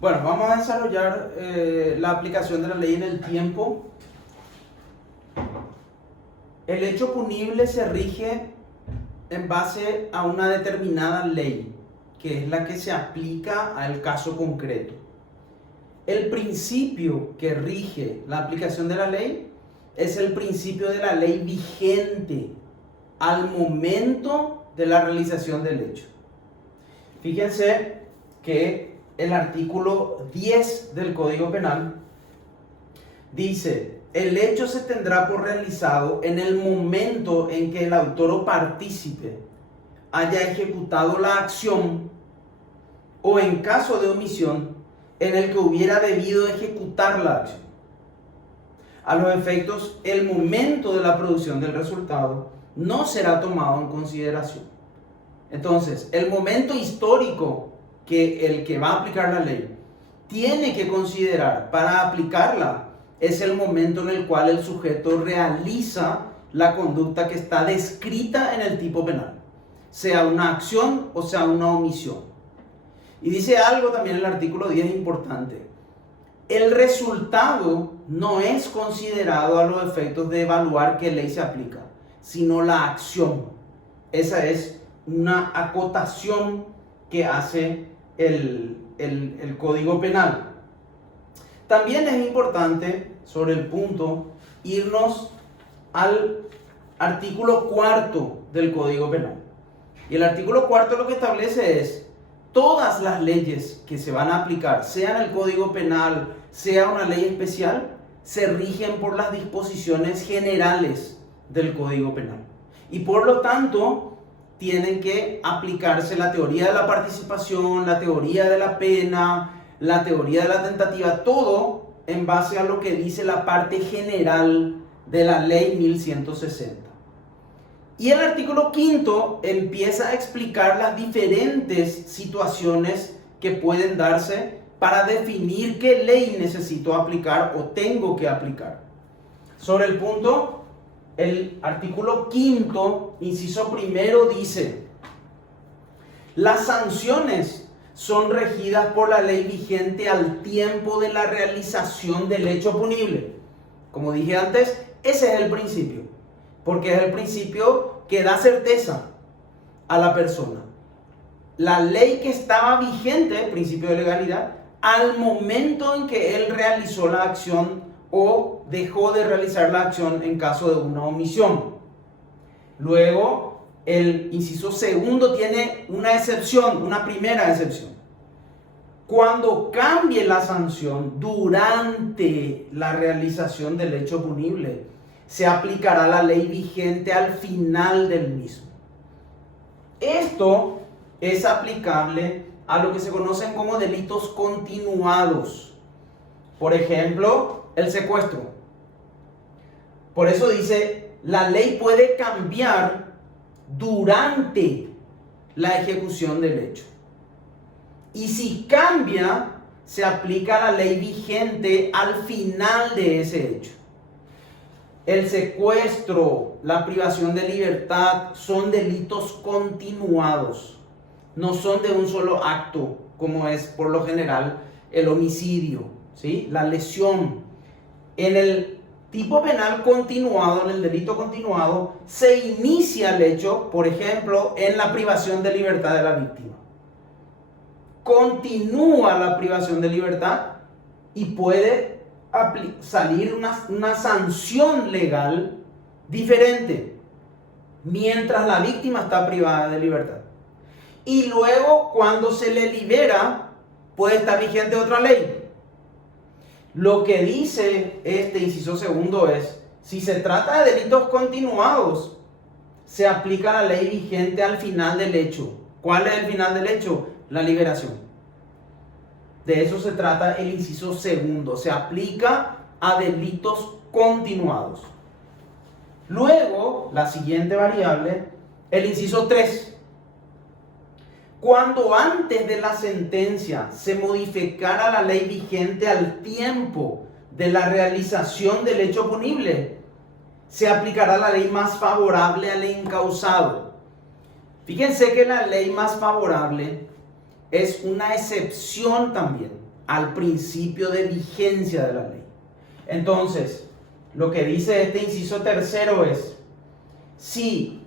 Bueno, vamos a desarrollar la aplicación de la ley en el tiempo. El hecho punible se rige en base a una determinada ley, que es la que se aplica al caso concreto. El principio que rige la aplicación de la ley es el principio de la ley vigente al momento de la realización del hecho. Fíjense que el artículo 10 del Código Penal dice: el hecho se tendrá por realizado en el momento en que el autor o partícipe haya ejecutado la acción, o en caso de omisión, en el que hubiera debido ejecutar la acción. A los efectos, el momento de la producción del resultado no será tomado en consideración. Entonces, el momento histórico que el que va a aplicar la ley tiene que considerar para aplicarla es el momento en el cual el sujeto realiza la conducta que está descrita en el tipo penal, sea una acción o sea una omisión. Y dice algo también el artículo 10 importante: el resultado no es considerado a los efectos de evaluar qué ley se aplica, sino la acción. Esa es una acotación que hace el Código Penal. También es importante, sobre el punto, irnos al artículo 4 del Código Penal. Y el artículo 4 lo que establece es: todas las leyes que se van a aplicar, sea en el Código Penal, sea una ley especial, se rigen por las disposiciones generales del Código Penal. Y por lo tanto, tienen que aplicarse la teoría de la participación, la teoría de la pena, la teoría de la tentativa, todo en base a lo que dice la parte general de la ley 1160. Y el artículo 5 empieza a explicar las diferentes situaciones que pueden darse para definir qué ley necesito aplicar o tengo que aplicar. Sobre el punto, el artículo 5, inciso primero, dice: las sanciones son regidas por la ley vigente al tiempo de la realización del hecho punible. Como dije antes, ese es el principio, porque es el principio que da certeza a la persona. La ley que estaba vigente, principio de legalidad, al momento en que él realizó la acción o dejó de realizar la acción en caso de una omisión. Luego, el inciso segundo tiene una excepción, una primera excepción. Cuando cambie la sanción durante la realización del hecho punible, se aplicará la ley vigente al final del mismo. Esto es aplicable a lo que se conocen como delitos continuados. Por ejemplo, el secuestro. Por eso dice: la ley puede cambiar durante la ejecución del hecho. Y si cambia, se aplica la ley vigente al final de ese hecho. El secuestro, la privación de libertad son delitos continuados. No son de un solo acto, como es por lo general el homicidio, ¿sí? La lesión. En el tipo penal continuado, en el delito continuado, se inicia el hecho, por ejemplo, en la privación de libertad de la víctima. Continúa la privación de libertad y puede salir una sanción legal diferente mientras la víctima está privada de libertad. Y luego, cuando se le libera, puede estar vigente otra ley. Lo que dice este inciso segundo es: si se trata de delitos continuados, se aplica la ley vigente al final del hecho. ¿Cuál es el final del hecho? La liberación. De eso se trata el inciso segundo. Se aplica a delitos continuados. Luego, la siguiente variable, el inciso 3. Cuando antes de la sentencia se modificara la ley vigente al tiempo de la realización del hecho punible, se aplicará la ley más favorable al encausado. Fíjense que la ley más favorable es una excepción también al principio de vigencia de la ley. Entonces, lo que dice este inciso tercero es, si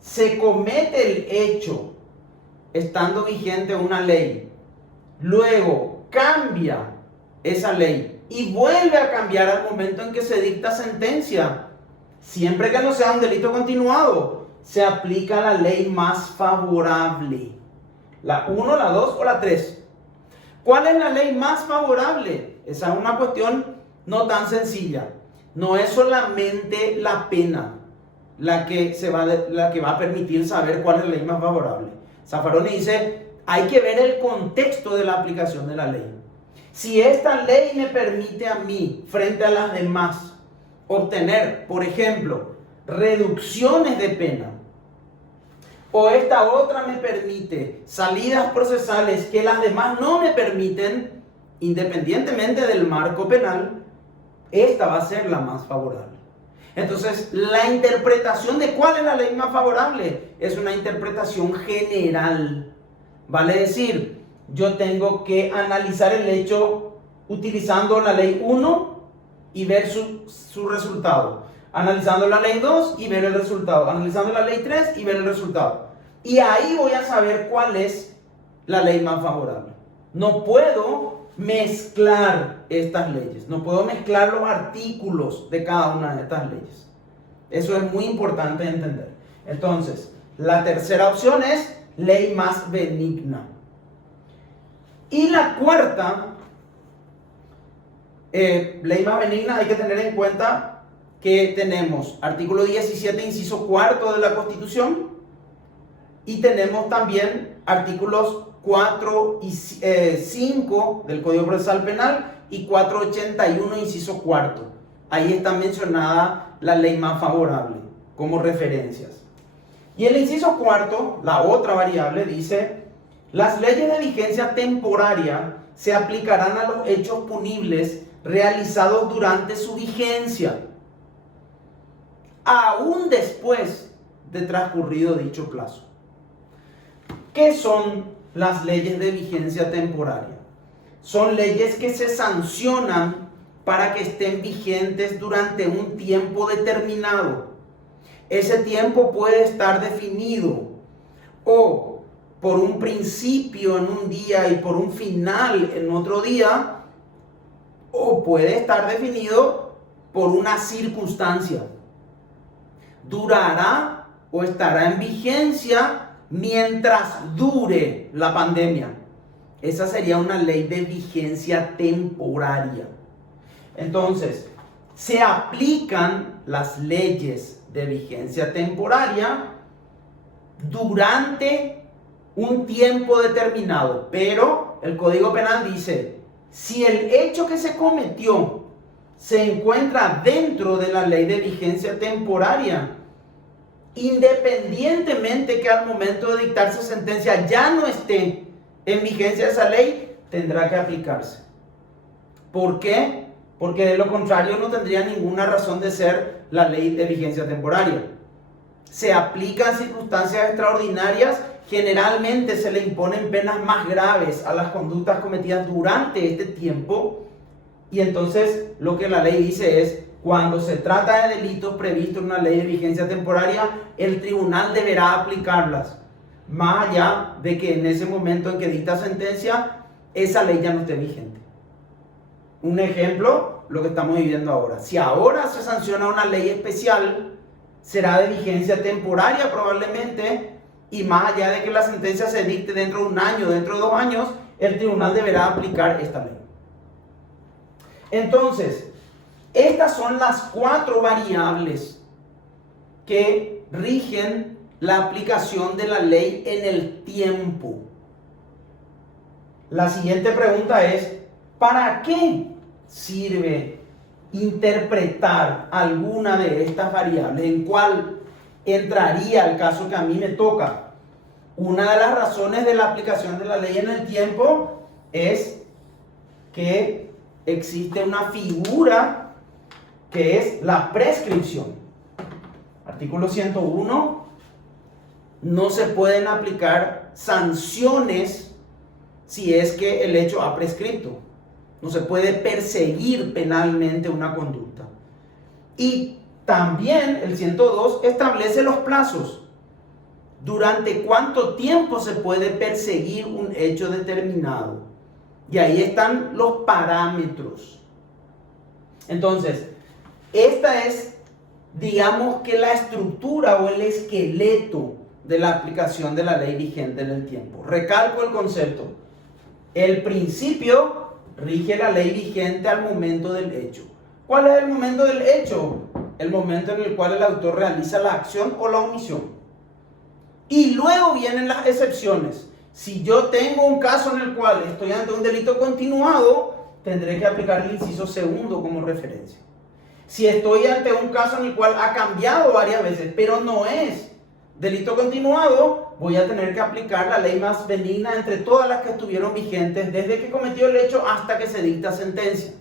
se comete el hecho estando vigente una ley, luego cambia esa ley y vuelve a cambiar al momento en que se dicta sentencia, siempre que no sea un delito continuado, se aplica la ley más favorable. La 1, la 2 o la 3. ¿Cuál es la ley más favorable? Esa es una cuestión no tan sencilla. No es solamente la pena la que va a permitir saber cuál es la ley más favorable. Zaffaroni dice, hay que ver el contexto de la aplicación de la ley. Si esta ley me permite a mí, frente a las demás, obtener, por ejemplo, reducciones de pena, o esta otra me permite salidas procesales que las demás no me permiten, independientemente del marco penal, esta va a ser la más favorable. Entonces, la interpretación de cuál es la ley más favorable es una interpretación general. Vale decir, yo tengo que analizar el hecho utilizando la ley 1 y ver su resultado. Analizando la ley 2 y ver el resultado. Analizando la ley 3 y ver el resultado. Y ahí voy a saber cuál es la ley más favorable. No puedo mezclar estas leyes. No puedo mezclar los artículos de cada una de estas leyes. Eso es muy importante entender. Entonces, la tercera opción es ley más benigna. Y la cuarta, ley más benigna, hay que tener en cuenta que tenemos artículo 17, inciso cuarto de la Constitución, y tenemos también artículos 4 y 5 del Código Procesal Penal y 481, inciso cuarto. Ahí está mencionada la ley más favorable como referencias. Y el inciso cuarto, la otra variable, dice: las leyes de vigencia temporaria se aplicarán a los hechos punibles realizados durante su vigencia, aún después de transcurrido dicho plazo. ¿Qué son las leyes de vigencia temporaria? Son leyes que se sancionan para que estén vigentes durante un tiempo determinado. Ese tiempo puede estar definido o por un principio en un día y por un final en otro día, o puede estar definido por una circunstancia. Durará o estará en vigencia mientras dure la pandemia. Esa sería una ley de vigencia temporaria. Entonces, se aplican las leyes de vigencia temporaria durante un tiempo determinado, pero el Código Penal dice, si el hecho que se cometió se encuentra dentro de la ley de vigencia temporaria, independientemente que al momento de dictarse sentencia ya no esté en vigencia esa ley, tendrá que aplicarse. ¿Por qué? Porque de lo contrario no tendría ninguna razón de ser la ley de vigencia temporaria. Se aplican circunstancias extraordinarias, generalmente se le imponen penas más graves a las conductas cometidas durante este tiempo, y entonces lo que la ley dice es: cuando se trata de delitos previstos en una ley de vigencia temporaria, el tribunal deberá aplicarlas, más allá de que en ese momento en que dicta sentencia, esa ley ya no esté vigente. Un ejemplo, lo que estamos viviendo ahora. Si ahora se sanciona una ley especial, será de vigencia temporaria probablemente, y más allá de que la sentencia se dicte dentro de un año, dentro de 2 años, el tribunal deberá aplicar esta ley. Entonces, estas son las 4 variables que rigen la aplicación de la ley en el tiempo. La siguiente pregunta es: ¿para qué sirve interpretar alguna de estas variables? ¿En cuál entraría el caso que a mí me toca? Una de las razones de la aplicación de la ley en el tiempo es que existe una figura que es la prescripción. Artículo 101, no se pueden aplicar sanciones si es que el hecho ha prescrito. No se puede perseguir penalmente una conducta. Y también el 102 establece los plazos. ¿Durante cuánto tiempo se puede perseguir un hecho determinado? Y ahí están los parámetros. Entonces, esta es, digamos que la estructura o el esqueleto de la aplicación de la ley vigente en el tiempo. Recalco el concepto. El principio rige la ley vigente al momento del hecho. ¿Cuál es el momento del hecho? El momento en el cual el autor realiza la acción o la omisión. Y luego vienen las excepciones. Si yo tengo un caso en el cual estoy ante un delito continuado, tendré que aplicar el inciso segundo como referencia. Si estoy ante un caso en el cual ha cambiado varias veces, pero no es delito continuado, voy a tener que aplicar la ley más benigna entre todas las que estuvieron vigentes desde que cometió el hecho hasta que se dicta sentencia.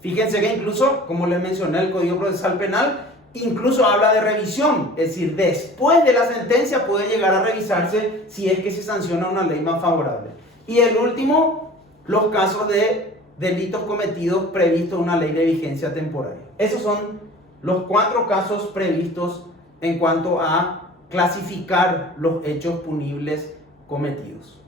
Fíjense que incluso, como les mencioné, el Código Procesal Penal incluso habla de revisión, es decir, después de la sentencia puede llegar a revisarse si es que se sanciona una ley más favorable. Y el último, los casos de delitos cometidos previstos en una ley de vigencia temporaria. Esos son los 4 casos previstos en cuanto a clasificar los hechos punibles cometidos.